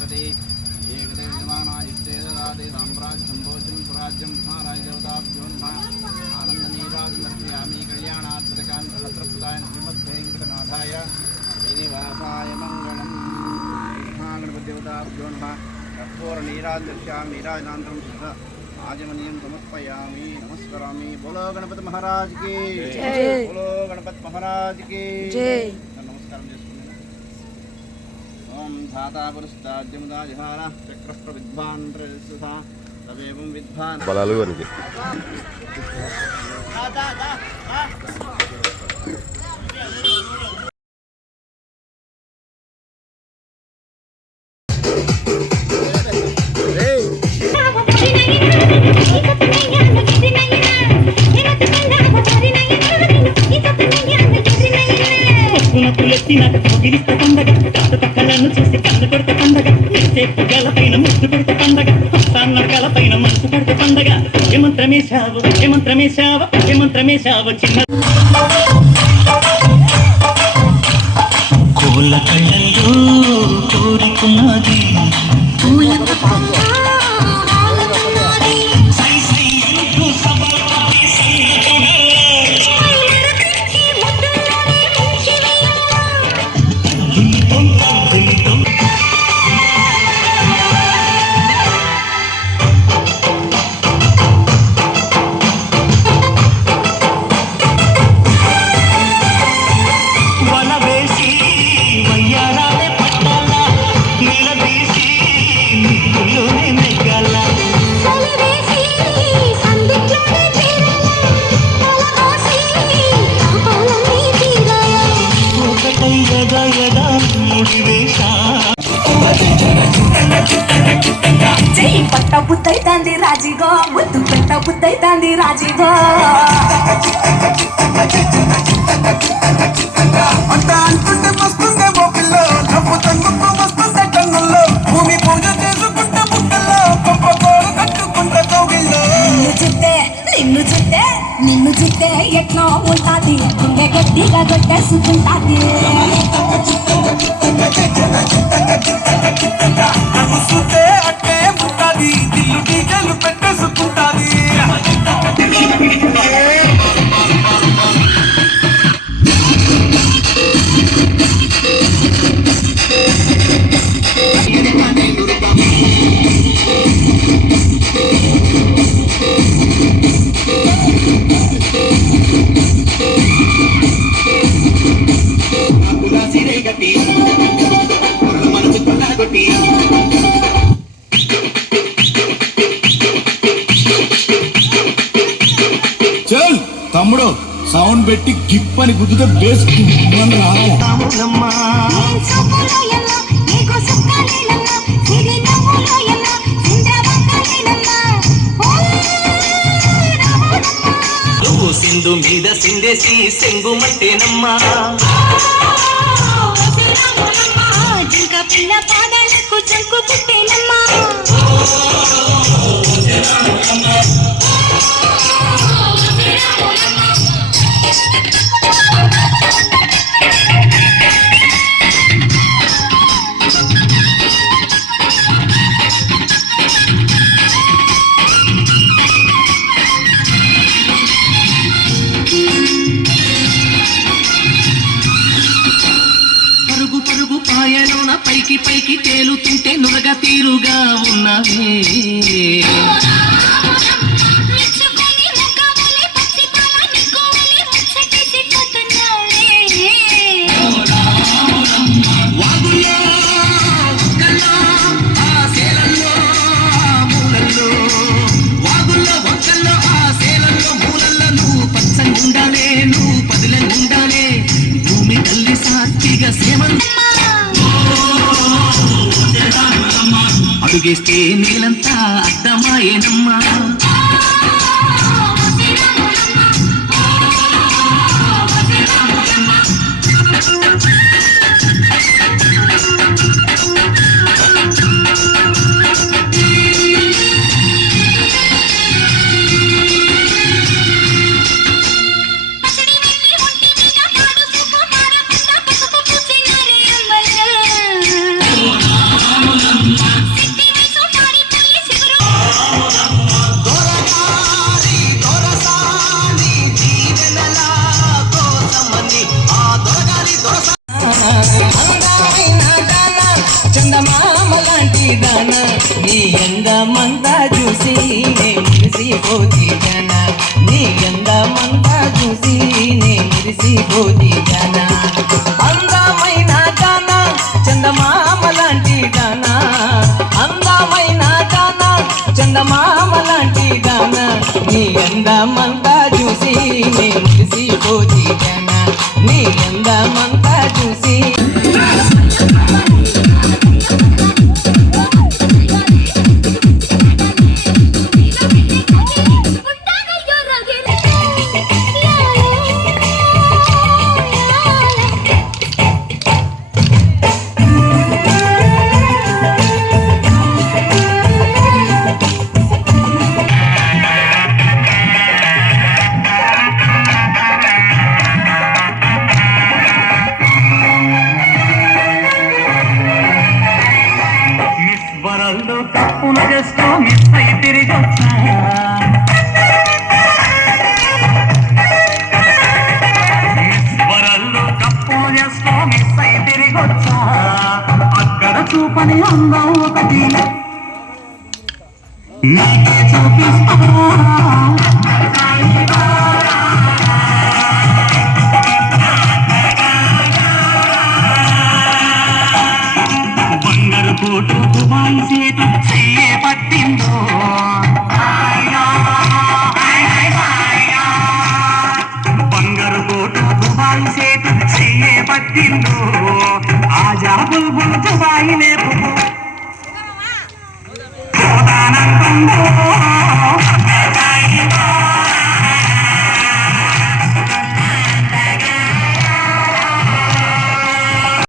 भारती एकते विमानायुक्ते ददाति साम्राज्यं भोजनं स्वराज्यं महाराजदेवताभ्यो नमः आनन्दनीराजनर्पयामि कल्याणात्मकान् छत्रप्रदाय श्रीमद्वेङ्कटनाथाय श्रीनिवासाय मङ्गलम् महागणपतिदेवताभ्यो नमः कर्पूरनीराजदर्शयामि नीराजनान्तरं शुद्ध आजमनीयं समर्पयामि नमस्करामि। बोलो गणपति महाराज की जय, बोलो गणपति महाराज की जय। नमस्कार ओम धाता पुरस्ताद्यमुदा जहारा चक्रस्त्र विद्वान् प्रजस्सुधा तवेवं विद्वान् बलालु वनके గిరిస్త పండగ కాత కళ్ళను చూసి కన్ను కొడితే పండగ సేపు గలపైన ముద్దు పెడితే పండగ హస్తాన్న గలపైన మనసు పెడితే పండగ ఏమంత్రమేశావు ఏమంత్రమేశావు ఏమంత్రమేశావు చిన్న కోల కళ్ళల్లో కోరికున్నది పట్ట బుద్ధైతాంది రాజీగో ముద్దు పెట్ట బుద్ధైతాంది రాజీగో అంట అంటుంటే వస్తుందేమో పిల్లో నవ్వు తన్నుకు వస్తుంటే కన్నుల్లో భూమి పూజ చేసుకుంటే బుట్టల్లో గొప్ప కోరు కట్టుకుంటే కౌగిల్లో నిన్ను చుట్టే ఎట్లా ఉంటాది గుండె గట్టిగా కొట్టేసుకుంటాది చూస్తే అట్టే ఉంటాది దిల్లు డీజలు పెట్టేసుకుంటాది చల్ తమ్ముడు సౌండ్ పెట్టి గిప్పని గుద్దుతో బేస్ సింధు మీద సిందేసి సెంగుమంటేనమ్మా పిల్ల పాదాలకు చంకు పుట్టేనమ్మా పైకి పైకి తేలుతుంటే నురగ తీరుగా ఉన్నవే పచ్చంగుండాలే నువ్వు పదిలంగుండాలే భూమి తల్లి సాక్షిగా సేమంత అడుగేస్తే నేలంతా అర్థమాయేనమ్మా చూసి నే మురిసిపోతి జన నీ అందమంతా చూసి నే మురిసిపోతి జన అందమైన దాన చందమామ లాంటి దాన అందమైన దాన చందమామ లాంటి దాన నీ అందమంతా చూసి నే మురిసిపోతి జన నీ అందమంతా చూసి వరల్డ్ కప్పును జస్ట్ మిస్ అయి తిరిగి వచ్చా వరల్డ్ కప్పును జస్ట్ మిస్ అయి తిరిగి వచ్చా అక్కడ చూపని అందం ఒకటి నీకే చూపిస్తా బంగారు కోటు దుబాయ్ సీటు చెయ్యే పట్టిందో బంగారు కోటు దుబాయ్ సీటు చెయ్యే పట్టిందో ఆజా బుల్బుల్ దుబాయ్ లేపు పోతానంటుందో